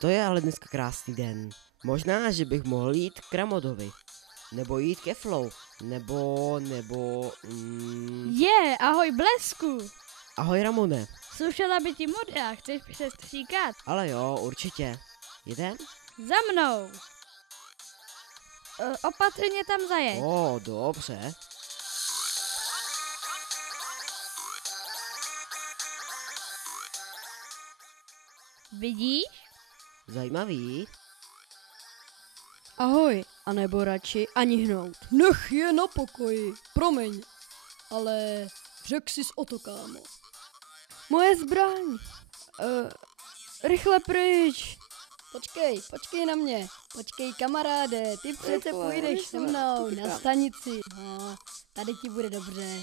To je ale dneska krásný den. Možná, že bych mohl jít k Ramodovi. Nebo jít ke Flow. Nebo... Ahoj Blesku. Ahoj Ramone. Slušela by ti modrá, chceš přestříkat? Ale jo, určitě. Jdem? Za mnou. Opatrně tam zajeď. Dobře. Vidíš? Zajímavý. Ahoj, anebo radši ani hnout. Nech je na pokoji, promiň. Ale řek jsi o to, kámo. Moje zbraň. Rychle pryč. Počkej na mě. Počkej, kamaráde, ty přece půjdeš se mnou na stanici. No, tady ti bude dobře.